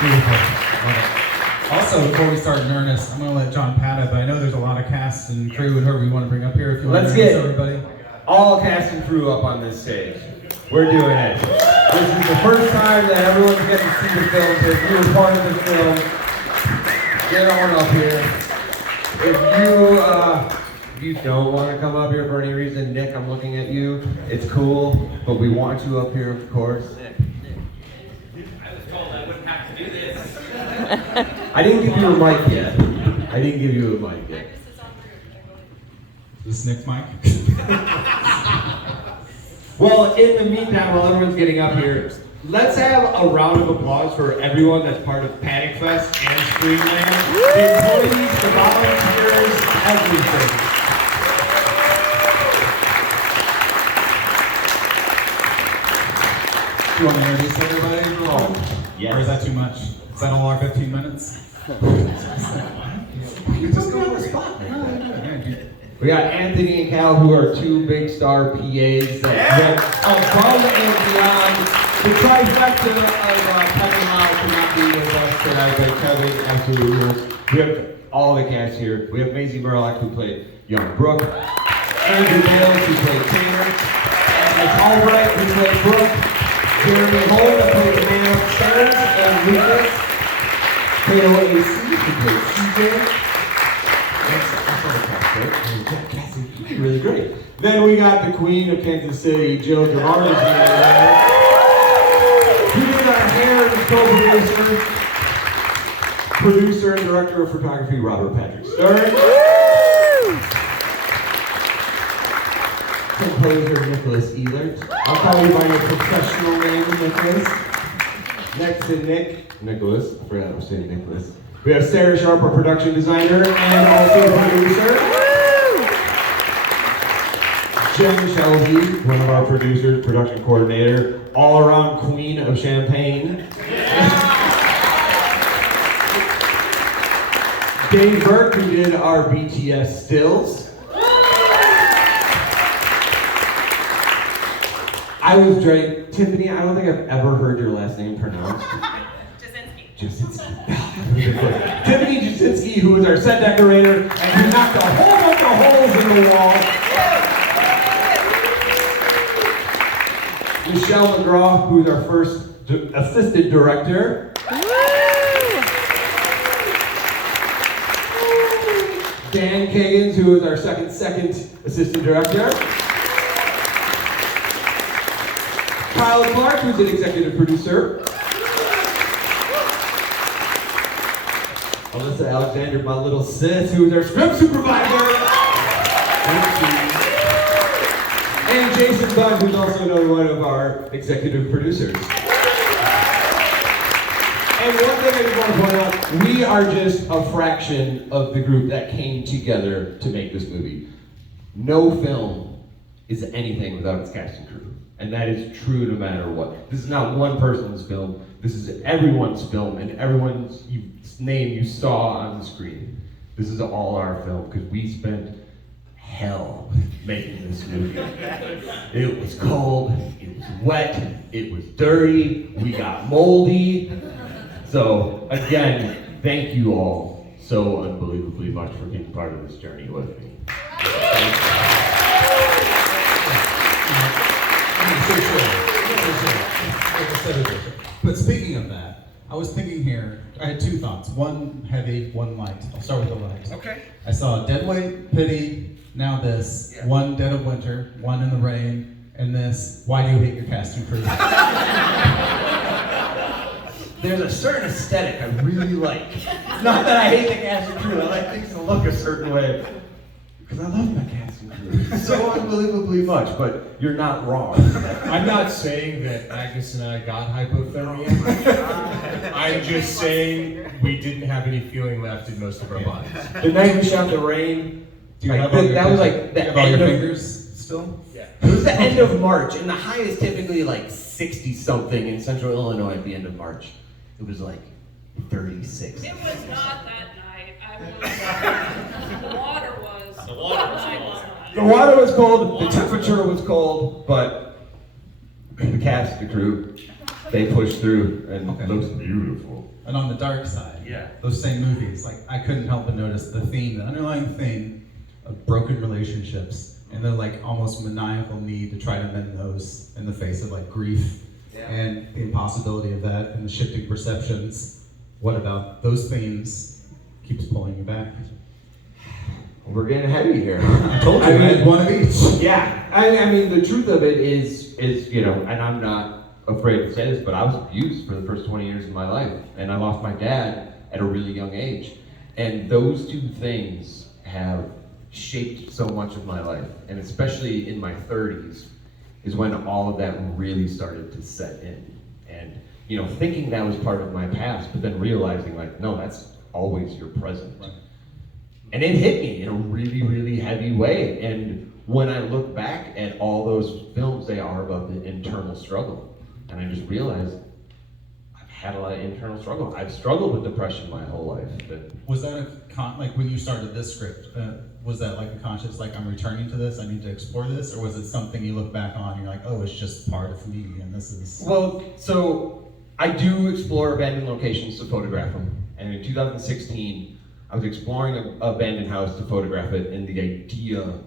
Beautiful. Love it. Also, before we start in earnest, I'm going to let John pat it, but I know there's a lot of cast and crew and whoever you want to bring up here. If you want Let's to introduce get everybody. all cast and crew up on this stage. We're doing it. This is the first time that everyone's getting to see the film. So if you were part of the film, get on up here. If you don't want to come up here for any reason, Nick, I'm looking at you. It's cool, but we want you up here, of course. I was told I wouldn't have to do this. I didn't give you a mic yet. This is Nick's mic. Well, in the meantime, while everyone's getting up here, let's have a round of applause for everyone that's part of Panic Fest and Screenland. The employees, the volunteers, everything. Do you want to introduce everybody? Yes. Or is that too much? Is that all our 15 minutes? You just go on the spot, man. Yeah, dude. We got Anthony and Cal, who are two big star PAs that went above and beyond. The trifecta of Kevin Lau could not be with us tonight, but Kevin absolutely rules. We have all the cast here. We have Maisie Murlock, who played Young Brooke, Andrew Bales, who played Tanner, Alex Albright, who played Brooke, Jeremy Holm, who played the man upstairs, and Lucas, KOAC, who played CJ. Really great. Then we got the Queen of Kansas City, Jill Gerard, is here. Who is our hair and co-producer, producer and director of photography, Robert Patrick Stern. Composer Nicholas Ehlert. I'll call you by your professional name, Nicholas. Next to Nicholas. I forgot I was saying Nicholas. We have Sarah Sharp, our production designer and also producer. Jen Shelby, one of our producers, production coordinator, all-around queen of champagne. Dave Burke, who did our BTS stills. I was Drake. Tiffany, I don't think I've ever heard your last name pronounced. Jasinski. Tiffany Jasinski, who is our set decorator and who knocked a whole bunch of holes in the wall. Michelle McGraw, who is our first assistant director. Dan Kagans, who is our second assistant director. Kyle Clark, who's an executive producer. Alyssa Alexander, my little sis, who is our script supervisor. And Jason Budd, who's also another one of our executive producers. And one thing I just want to point out, we are just a fraction of the group that came together to make this movie. No film is anything without its cast and crew. And that is true no matter what. This is not one person's film. This is everyone's film and everyone's name you saw on the screen. This is all our film because we spent hell making this movie. It was cold, it was wet, it was dirty, we got moldy. So again, thank you all so unbelievably much for being part of this journey with me. But speaking of that, I was thinking here, I had two thoughts. One heavy, one light. I'll start with the light. Okay. I saw Dead Weight, Pity, now this, Yeah. one Dead of Winter, one In the Rain, and this, Why Do You Hate Your Cast and Crew? There's a certain aesthetic I really like. Not that I hate the cast and crew, I like things to look a certain way. Because I love my cast and crew so unbelievably much, but you're not wrong. I'm not saying that Agnes and I got hypothermia. I'm just saying we didn't have any feeling left in most of our bodies. The night we shot The Rain, Do you like, have all your that was fingers- like do the you have all your end of, fingers still? Yeah. it was the end of March, and the high is typically like 60 something in central Illinois at the end of March. It was like 36. It was not that night. The water was. The water was cold. The water was cold, the temperature was cold, but the cast, the crew, they push through and Okay. it looks beautiful. And on the dark side, Yeah. those same movies, like I couldn't help but notice the theme, the underlying theme of broken relationships and the like almost maniacal need to try to mend those in the face of like grief and the impossibility of that and the shifting perceptions. What about those themes keeps pulling you back? We're getting heavy here. I told you, I had one of each. Yeah, I mean, the truth of it is, you know, and I'm not afraid to say this, but I was abused for the first 20 years of my life, and I lost my dad at a really young age. And those two things have shaped so much of my life, and especially in my 30s is when all of that really started to set in. And, you know, thinking that was part of my past, but then realizing, like, no, that's always your present. Right. And it hit me in a really, really heavy way. And when I look back at all those films, they are about the internal struggle. And I just realized I've had a lot of internal struggle. I've struggled with depression my whole life. But Was that like when you started this script, was that like a conscious, like I'm returning to this, I need to explore this? Or was it something you look back on and you're like, oh, it's just part of me and this is... well, so I do explore abandoned locations to photograph them. And in 2016, I was exploring an abandoned house to photograph it, and the idea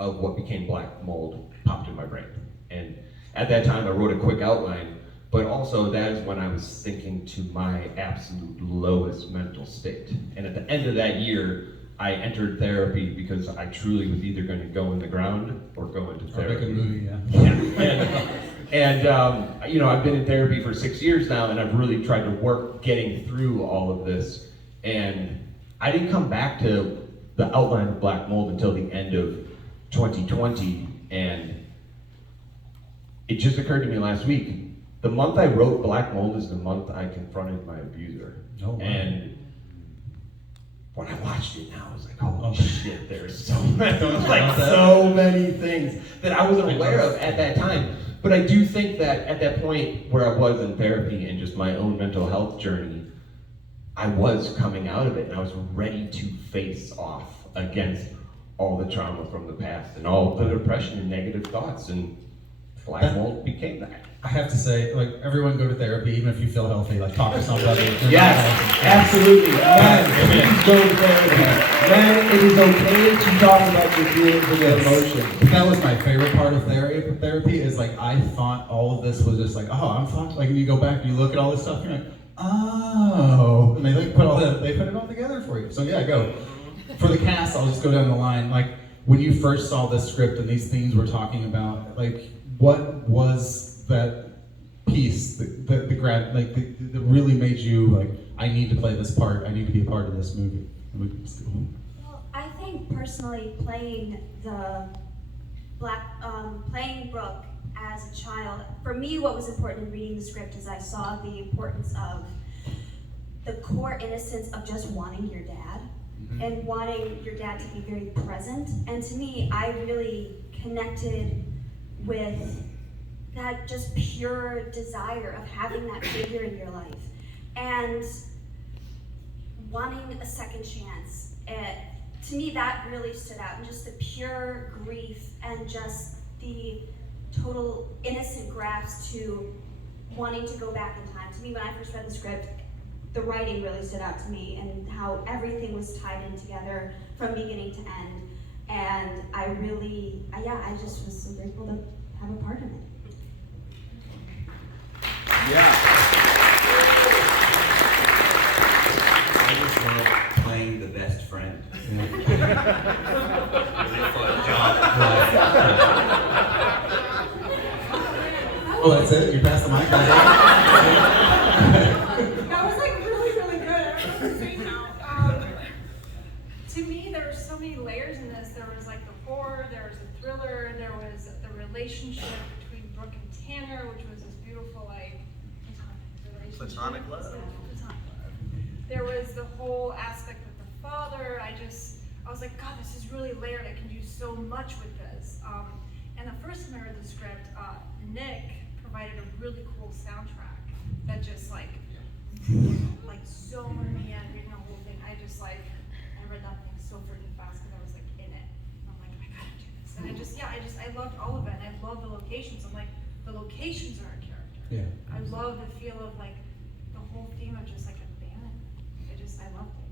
of what became Black Mold popped in my brain. And at that time, I wrote a quick outline, but also that is when I was sinking to my absolute lowest mental state. And at the end of that year, I entered therapy because I truly was either going to go in the ground or go into Or make therapy. a movie, yeah. And you know, I've been in therapy for 6 years now, and I've really tried to work getting through all of this. And I didn't come back to the outline of Black Mold until the end of 2020, and it just occurred to me last week. The month I wrote Black Mold is the month I confronted my abuser. Oh, wow. And when I watched it now, I was like, Oh. holy shit, there's so many things that I wasn't aware of at that time. But I do think that at that point where I was in therapy and just my own mental health journey, I was coming out of it and I was ready to face off against all the trauma from the past and all the depression and negative thoughts, and Black Mold became that. I have to say, like, everyone go to therapy, even if you feel healthy, like talk to somebody. Yes, absolutely. Men, please go to therapy. Men, it is okay to talk about your feelings and your emotions. That was my favorite part of therapy is like, I thought all of this was just like, oh, I'm fucked. Like, when you go back and you look at all this stuff, you're like, oh, and they like put it all together for you. So yeah, go. For the cast, I'll just go down the line. Like, when you first saw this script and these themes we're talking about, like, what was that piece that really made you like, I need to play this part, I need to be a part of this movie? Well, I think personally playing playing Brooke as a child, for me what was important in reading the script is I saw the importance of the core innocence of just wanting your dad and wanting your dad to be very present. And to me, I really connected with that just pure desire of having that figure in your life and wanting a second chance. To me, that really stood out, and just the pure grief and just the total innocent grasp to wanting to go back in time. To me, when I first read the script, the writing really stood out to me and how everything was tied in together from beginning to end. And I just was so grateful to have a part in it. I just love playing the best friend. Really fun job. Well, that's it. You passed the mic. That was like really, really good. I don't know what to say now. To me, there were so many layers in this. There was like the horror, there was a thriller, there was the relationship between Brooke and Tanner, which was this beautiful, like, platonic relationship. Platonic love. Yeah, platonic love. There was the whole aspect with the father. I was like, God, this is really layered. I can do so much with this. And the first time I read the script, Nick provided a really cool soundtrack that just like zoned me in reading the whole thing. I read that thing so freaking fast because I was like in it. And I'm like, I gotta do this. And I loved all of it. And I loved the locations. I'm like, the locations are a character. Yeah. I love the feel of like the whole theme of just like abandonment. I loved it.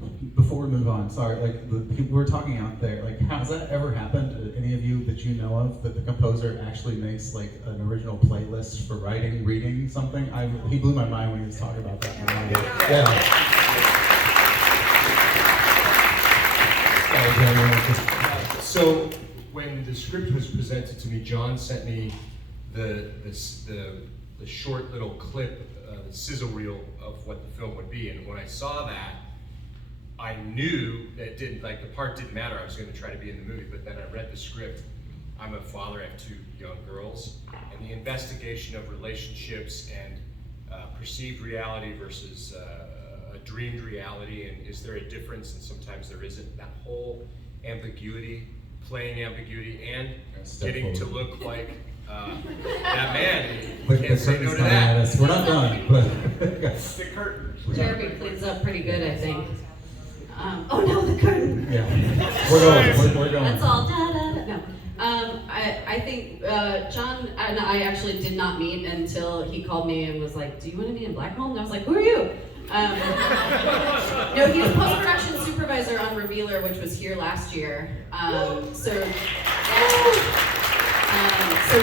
Yeah. Before we move on, sorry, like the people we're talking out there, like has that ever happened to any of you that you know of, that the composer actually makes like an original playlist for writing, reading something? He blew my mind when he was talking about that. Yeah. So when the script was presented to me, John sent me the short little clip, the sizzle reel of what the film would be, and when I saw that, I knew that the part didn't matter. I was going to try to be in the movie, but then I read the script. I'm a father. I have 2 young girls, and the investigation of relationships and perceived reality versus a dreamed reality, and is there a difference? And sometimes there isn't. That whole ambiguity, playing ambiguity, and getting to look like that man. But Can't say no to that. We're not done. But The curtain. Jeremy cleans up pretty good, I think. Oh no, the curtain. yeah, we're going. That's all. Da, da, da. No. I think John and I actually did not meet until he called me and was like, "Do you want to be in Black Hole?" And I was like, "Who are you?" No, he's post-production supervisor on Revealer, which was here last year. So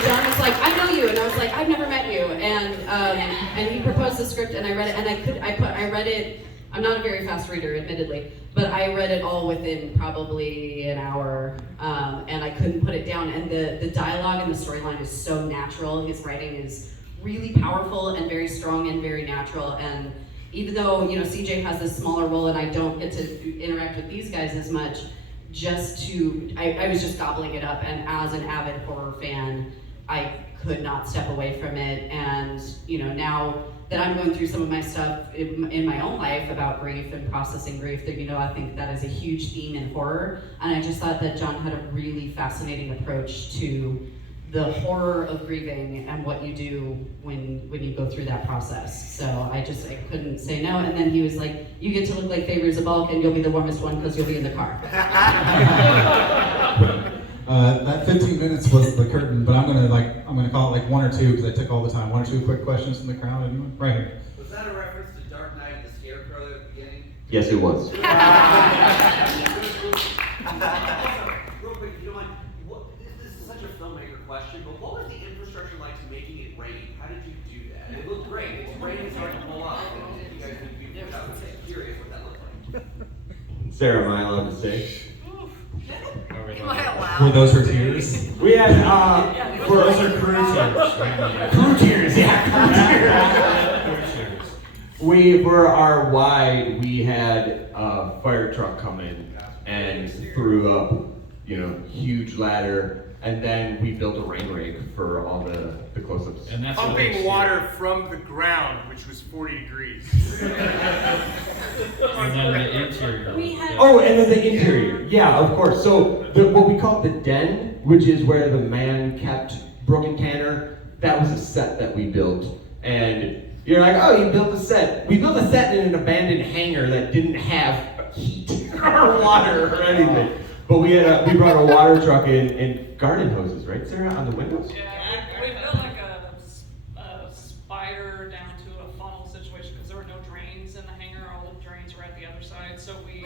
John was like, "I know you," and I was like, "I've never met you." And he proposed the script, and I read it, and I read it. I'm not a very fast reader, admittedly, but I read it all within probably an hour, and I couldn't put it down. And the dialogue and the storyline is so natural. His writing is really powerful and very strong and very natural. And even though CJ has this smaller role and I don't get to interact with these guys as much, I was just gobbling it up. And as an avid horror fan, I could not step away from it. And now that I'm going through some of my stuff in my own life about grief and processing grief, that I think that is a huge theme in horror. And I just thought that John had a really fascinating approach to the horror of grieving and what you do when you go through that process. So I couldn't say no. And then he was like, "You get to look like Favor Zabulk, and you'll be the warmest one because you'll be in the car." That 15 minutes was the curtain, but I'm gonna call it like 1 or 2 because I took all the time. 1 or 2 quick questions from the crowd. Anyone? Right here. Was that a reference to Dark Knight and the Scarecrow at the beginning? Yes, it was. Also, real quick, if you don't mind, this is such a filmmaker question, but what was the infrastructure like to making it rain? How did you do that? It looked great. It's raining, it's hard to pull off. You guys would be curious what that looked like. Sarah, am I allowed to say? Were those her tears? We had Those are crew tears. crew tears, yeah, crew tears. We, for our wide, we had a fire truck come in and threw up, huge ladder, and then we built a rain rake for all the close-ups. And that's Pumping water from the ground, which was 40 degrees. And then the interior. We had Oh, and then the interior. Yeah, of course. So what we call the den, which is where the man kept Brooke and Tanner, that was a set that we built. And you're like, "Oh, you built a set." We built a set in an abandoned hangar that didn't have heat or water or anything. But we brought a water truck in and garden hoses, right, Sarah, on the windows? Yeah, we built like a spider down to a funnel situation because there were no drains in the hangar. All the drains were at the other side. So we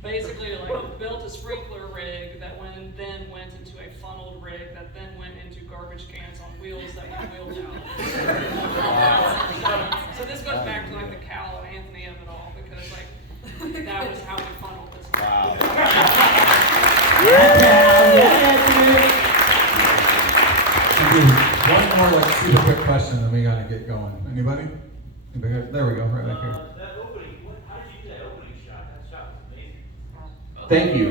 basically built a sprinkler rig that then went into a funneled rig that then went into garbage cans on wheels that went wheeled out. So this goes back to the Cal and Anthony of it all because that was how we funneled this. Wow. One more super quick question, then we gotta get going. Anybody? There we go, right back here. That opening, how did you do that opening shot? That shot was amazing. Thank you.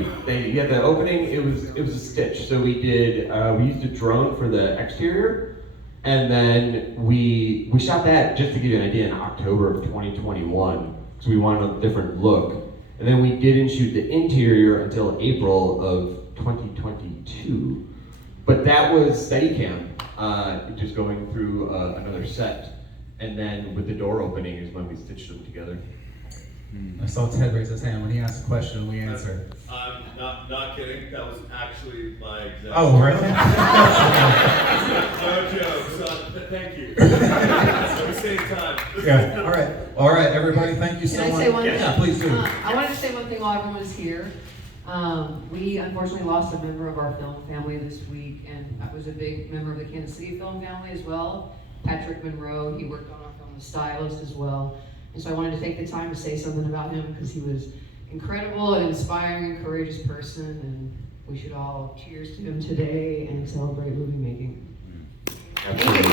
Yeah, the opening, it was a stitch. So we used a drone for the exterior, and then we shot that, just to give you an idea, in October of 2021. So we wanted a different look. And then we didn't shoot the interior until April of 2022. But that was Steadicam, just going through another set. And then with the door opening is when we stitched them together. I saw Ted raise his hand when he asked a question and we answered. I'm not kidding. That was actually my exact. Oh, really? No joke. Thank you. We saved time. Yeah. All right, everybody. Thank you so Can I much. say one thing? Yeah, please do. I wanted to say one thing while everyone was here. We unfortunately lost a member of our film family this week, and that was a big member of the Kansas City film family as well. Patrick Monroe, he worked on our film as stylist as well. And so I wanted to take the time to say something about him because he was incredible and inspiring and courageous person, and we should all cheers to him today and celebrate movie making. Absolutely.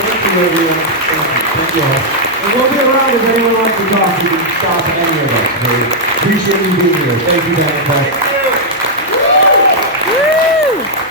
Thank you, everyone. Thank you all. And we'll be around if anyone wants to talk. You can stop any of us. We appreciate you being here. Thank you, Dan.